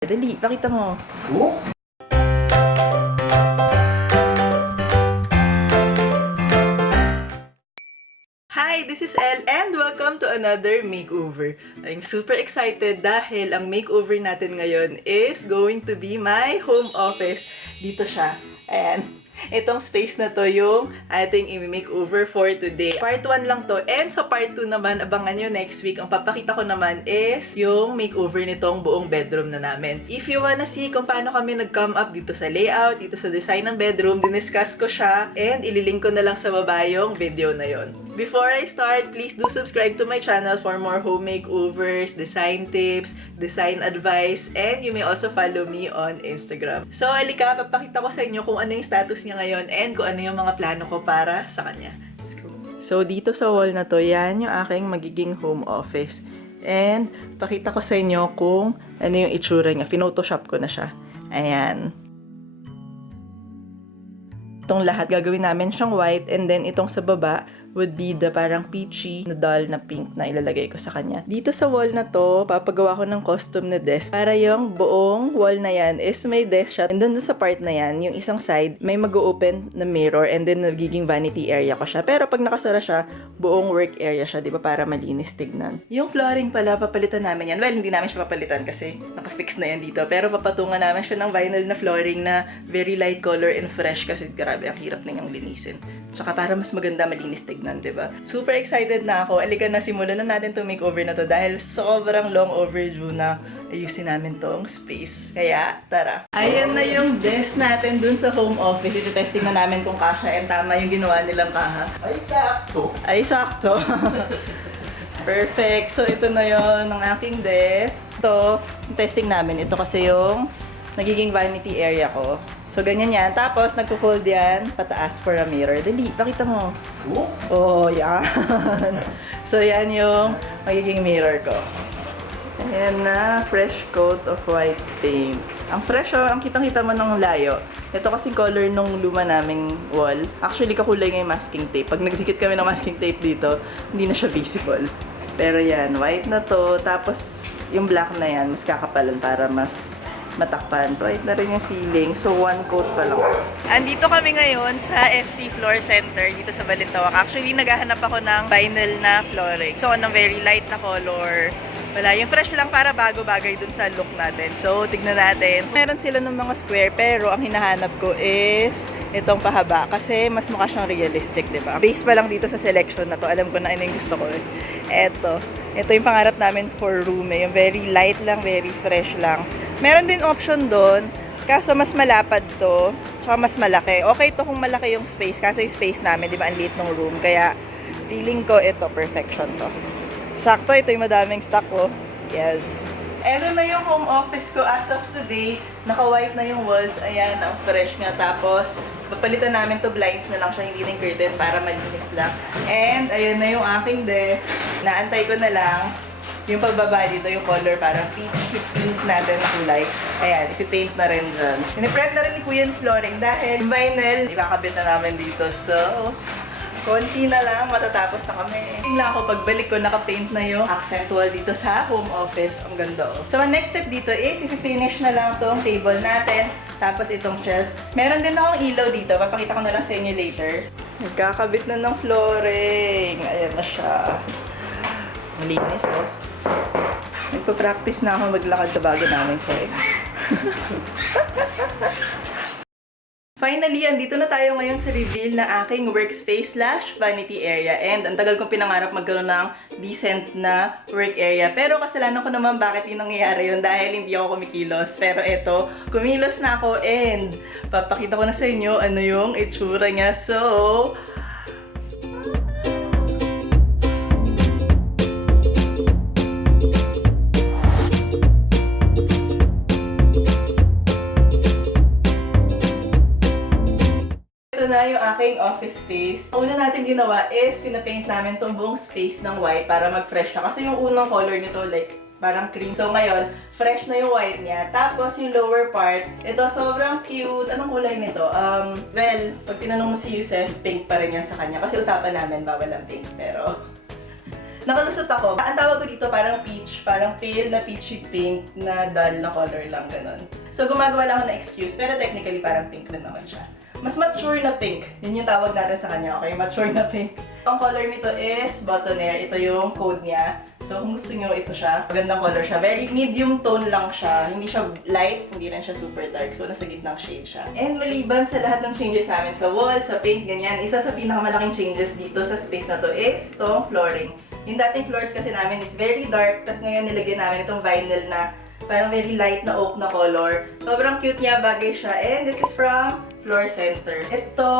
Dali, pakita mo. Oh? Hi, this is Elle and welcome to another makeover. I'm super excited dahil ang makeover natin ngayon is going to be my home office. Dito siya. Ayan. Itong space na to yung ating i-makeover for today. Part 1 lang to. And sa part 2 naman, abangan nyo next week. Ang papakita ko naman is yung makeover nitong buong bedroom na namin. If you wanna see kung paano kami nag-come up dito sa layout, dito sa design ng bedroom, diniscuss ko siya and ililink ko na lang sa baba yung video na yon. Before I start, please do subscribe to my channel for more home makeovers, design tips, design advice, and you may also follow me on Instagram. So, alika, papakita ko sa inyo kung ano yung status niya ngayon and kung ano yung mga plano ko para sa kanya. Let's go. So, dito sa wall na to, yan yung aking magiging home office. And, pakita ko sa inyo kung ano yung itsura niya. Photoshop ko na siya. Ayan. Itong lahat, gagawin namin siyang white and then itong sa baba, would be the parang peachy na doll na pink na ilalagay ko sa kanya. Dito sa wall na to, papagawa ko ng custom na desk para yung buong wall na yan is may desk siya. And then sa part na yan, yung isang side, may mag-open na mirror and then nagiging vanity area ko siya. Pero pag nakasara siya, buong work area siya, di ba? Para malinis tignan. Yung flooring pala, papalitan namin yan. Well, hindi namin siya papalitan kasi naka-fix na yan dito. Pero papatungan namin siya ng vinyl na flooring na very light color and fresh kasi grabe, ang hirap na niyang linisin. Tsaka para mas maganda malinis tignan, diba? Super excited na ako. Alika na, simulan na natin itong makeover na to dahil sobrang long overdue na ayusin namin tong space. Kaya, tara. Ayan na yung desk natin dun sa home office. Ito-testing na namin kung kasya and tama yung ginawa nilang kaha. Ay, sakto. Ay, sakto. Perfect. So, ito na yon ng aking desk. Ito, testing namin. Ito kasi yung nagiging vanity area ko. So, ganyan yan. Tapos, nagpo-fold yan pataas for a mirror. Dali, pakita mo. Oh? Oh, yan. So, yan yung magiging mirror ko. Ayan na, fresh coat of white paint. Ang fresh, oh, ang kitang-kita mo ng layo. Ito kasing color nung luma naming wall. Actually, kakulay nga yung masking tape. Pag nagdikit kami ng masking tape dito, hindi na siya visible. Pero yan, white na to. Tapos, yung black na yan, mas kakapalan para mas matakpan. White na rin yung ceiling. So, one coat pa lang. Andito kami ngayon sa FC Floor Center dito sa Balintawak. Actually, naghahanap ako ng vinyl na flooring. So, ng very light na color. Wala, yung fresh lang para bago-bagay dun sa look natin. So, tignan natin. Meron sila ng mga square, pero ang hinahanap ko is itong pahaba. Kasi mas mukha siyang realistic, di ba? Base pa lang dito sa selection na to. Alam ko na ano yung gusto ko eh. Ito yung pangarap namin for room eh. Yung very light lang, very fresh lang. Meron din option doon, kaso mas malapad to, tsaka mas malaki. Okay to kung malaki yung space, kaso yung space namin, di ba, ang liit ng room. Kaya, feeling ko ito, perfection to. Sakto, ito yung madaming stock ko. Yes. Ito na yung home office ko as of today. Naka-white na yung walls. Ayan, ang fresh nga. Tapos, papalitan namin to blinds na lang siya, hindi na yung curtain para malinis lang. And, ayan na yung aking desk. Naantay ko na lang yung pagbaba dito, yung color, parang pink natin na kulay. Ayan, ipipaint na rin dyan. Piniprep na rin ni Kuya yung flooring dahil vinyl, ikakabit na namin dito. So, konti na lang, matatapos na kami. Tingnan ako, pagbalik ko, naka-paint na yung accent wall dito sa home office. Ang ganda, oh. So, ang next step dito is, i-finish na lang tong table natin. Tapos itong shelf. Meron din akong ilaw dito. Papakita ko na lang sa inyo later. Nagkakabit na ng flooring. Ayan na siya. Malinis, no? Nagpa-practice na ako maglakad sa bago namin sa Finally, andito na tayo ngayon sa reveal ng aking workspace / vanity area. And ang tagal kong pinangarap magkaroon ng decent na work area. Pero kasalanan ko naman bakit yung nangyayari yun dahil hindi ako kumikilos. Pero eto, kumilos na ako and papakita ko na sa inyo ano yung itsura niya. So, na yung aking office space. Ang una natin ginawa is pinapaint namin tong buong space ng white para mag-fresh siya. Kasi yung unang color nito like parang cream. So ngayon, fresh na yung white niya. Tapos yung lower part, ito sobrang cute. Anong kulay nito? Well, pag tinanong mo si Yusef, pink pa rin yan sa kanya. Kasi usapan namin, bawal ang pink. Pero Nakalusot ako. Ang tawag ko dito parang peach, parang pale na peachy pink na dull na color lang, ganun. So gumagawa lang ako ng excuse, pero technically parang pink na naman siya. Mas mature na pink. Yun yung tawag natin sa kanya, okay? Mature na pink. Ang color nito is Botonaire. Ito yung code niya. So kung gusto nyo, ito siya. Magandang color siya. Very medium tone lang siya. Hindi siya light, hindi rin siya super dark. So nasa gitnang shade siya. And maliban sa lahat ng changes namin sa wall, sa paint, ganyan, isa sa pinakamalaking changes dito sa space na to is itong flooring. Yung dating floors kasi namin is very dark. Tapos ngayon nilagyan namin itong vinyl na parang very light na oak na color. Sobrang cute niya, bagay siya. And this is from Floor Center. Ito,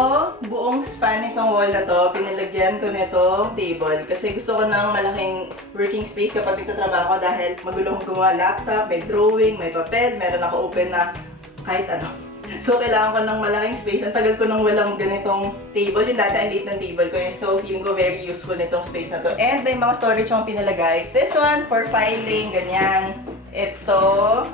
buong span itong wall na to, pinalagyan ko nitong table. Kasi gusto ko ng malaking working space kapag nagtatrabaho ko dahil magulo kong gumawa laptop, may drawing, may papel, meron ako open na kahit ano. So, kailangan ko ng malaking space. Ang tagal ko nang walang ganitong table. Yung dati, ang liit ng table ko. So, feeling ko very useful nitong space na to. And may mga storage akong pinalagay. This one, for filing, ganyan. Ito,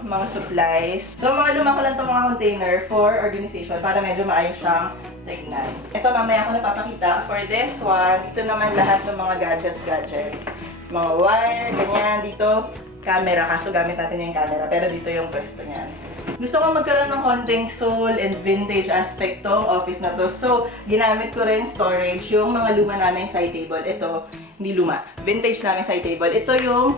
mga supplies. So, mga luma ko lang itong mga container for organization para medyo maayos siyang tignan. Ito, mamaya ko napapakita. For this one, ito naman lahat ng mga gadgets. Mga wire, ganyan. Dito, camera. Kaso gamit natin yung camera. Pero dito yung pwesto niyan. Gusto ko magkaroon ng konting soul and vintage aspect tong office na to. So, ginamit ko rin storage yung mga luma namin side table. Ito, hindi luma. Vintage namin side table. Ito yung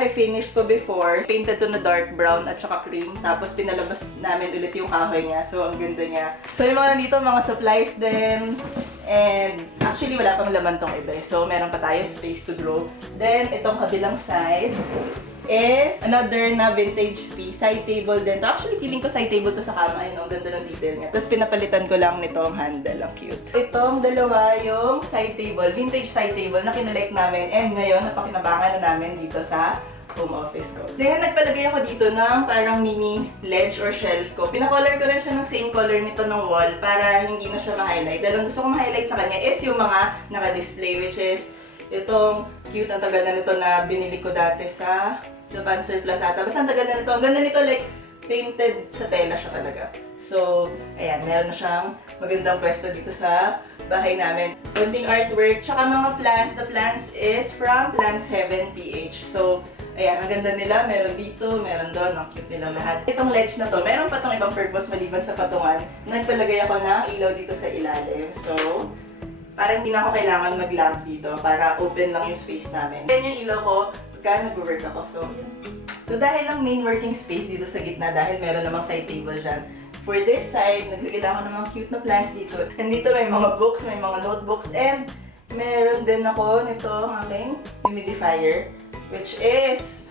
refinish ko before. Painted to na dark brown at saka cream. Tapos pinalabas namin ulit yung kahoy niya. So, ang ganda niya. So, yung mga nandito, mga supplies din. And actually, wala pang laman tong iba. So, meron pa tayo space to draw. Then, itong kabilang side is another na vintage piece. Side table din. Actually, feeling ko side table to sa kama. Ayun, ang ganda ng detail niya. Tapos pinapalitan ko lang nitong handle. Ang cute. Itong dalawa yung side table. Vintage side table na kinolect namin. And ngayon, napakinabangan na namin dito sa home office ko. Then, nagpalagay ako dito ng parang mini ledge or shelf ko. Pinacolor ko rin siya ng same color nito ng wall para hindi na siya ma-highlight. Dahil ang gusto ko ma-highlight sa kanya is yung mga naka-display, which is itong cute ang tagal na nito na binili ko dati sa Japan Surplus ata. Basta ang tagal na nito. Ang ganda nito, like, painted sa tela siya talaga. So, ayan, meron na siyang magandang pwesto dito sa bahay namin. Konting artwork, tsaka mga plants. The plants is from Plants Heaven PH. So, ayan, ang ganda nila. Meron dito, meron doon. Ang cute nila lahat. Itong ledge na to, meron pa tong ibang purpose maliban sa patungan. Nagpalagay ako ng ilaw dito sa ilalim. So, parang hindi na ako kailangan mag-lamp dito para open lang yung space namin. Yan yung ilaw ko pagka nag-work ako. So, dahil lang main working space dito sa gitna dahil meron namang side table dyan. For this side, naglagay lang ako ng mga cute na plants dito. And dito may mga books, may mga notebooks, and meron din ako nito aking humidifier, which is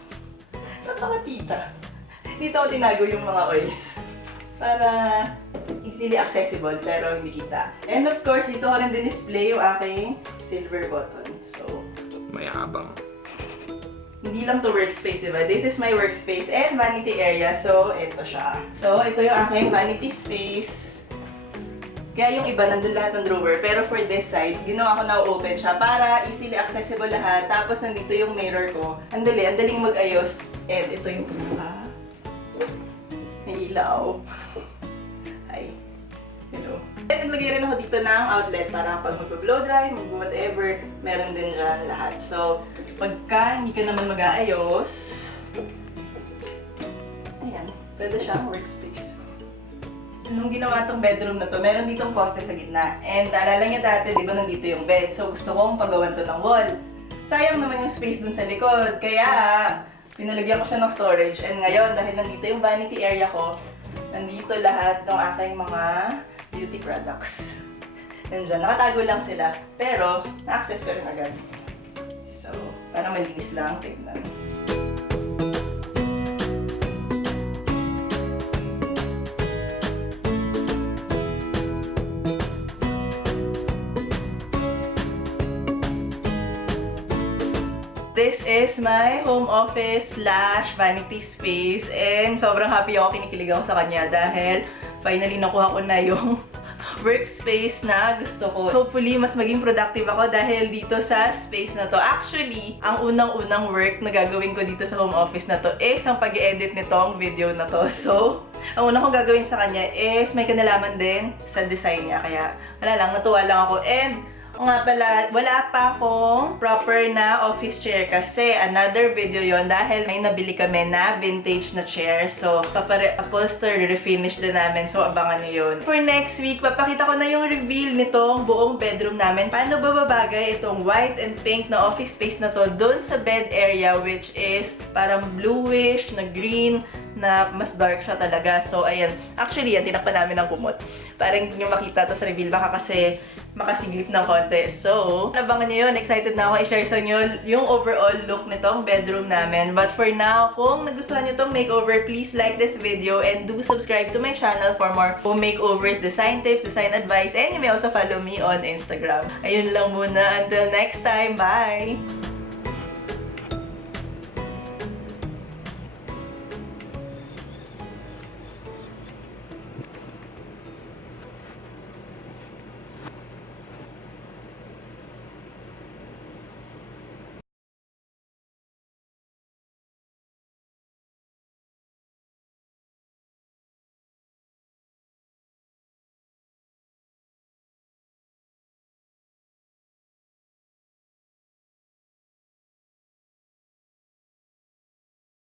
napakatita. Dito ako tinago yung mga oils para easily accessible pero hindi kita. And of course, dito ko rin din-display yung aking silver button. So, mayabang. hindi lang to workspace, diba? This is my workspace and vanity area. So, ito siya. So, ito yung aking vanity space. Kaya yung iba, nandun lahat ng drawer. Pero for this side, ginawa ko na open siya para easily accessible lahat. Tapos, nandito yung mirror ko. Ang daling mag-ayos. And ito yung pinaka. May ilaw. Hi. Hello. And naglagay rin ako dito ng outlet para pag mag-blow dry, mag-whatever, meron din dyan lahat. So, pagka hindi ka naman mag-aayos, ayan, pwede siyang workspace. Nung ginawa tong bedroom na to, meron ditong poste sa gitna. And naalala niyo dati, di ba nandito yung bed? So, gusto kong pagawan to ng wall. Sayang naman yung space dun sa likod. Kaya, pinalagyan ko siya ng storage. And ngayon, dahil nandito yung vanity area ko, nandito lahat ng aking mga beauty products. Nandiyan, nakatago lang sila. Pero, na-access ko rin agad. So, para malinis lang, tignan. This is my home office / vanity space and sobrang happy ako, kinikilig ako sa kanya dahil finally nakuha ko na yung workspace na gusto ko. Hopefully, mas maging productive ako dahil dito sa space na to. Actually, ang unang-unang work na gagawin ko dito sa home office na to is ang pag-edit nitong video na to. So, ang unang kong gagawin sa kanya is may kinalaman din sa design niya. Kaya, wala lang, natuwa lang ako. And, Nga pala, wala pa akong proper na office chair kasi another video yon dahil may nabili kami na vintage na chair. So, upholster, refinish din namin. So, abangan niyo yun. For next week, papakita ko na yung reveal nitong buong bedroom namin. Paano ba babagay itong white and pink na office space na to doon sa bed area, which is parang bluish na green na mas dark siya talaga. So, ayan. Actually, yan, tinakpan namin ng kumot. Parang hindi nyo makita to sa reveal. Baka kasi makasigip ng konti. So, nabangan nyo yun. Excited na ako i-share sa inyo yung overall look nitong bedroom namin. But for now, kung nagustuhan nyo tong makeover, please like this video and do subscribe to my channel for more home makeovers, design tips, design advice, and you may also follow me on Instagram. Ayun lang muna. Until next time, bye!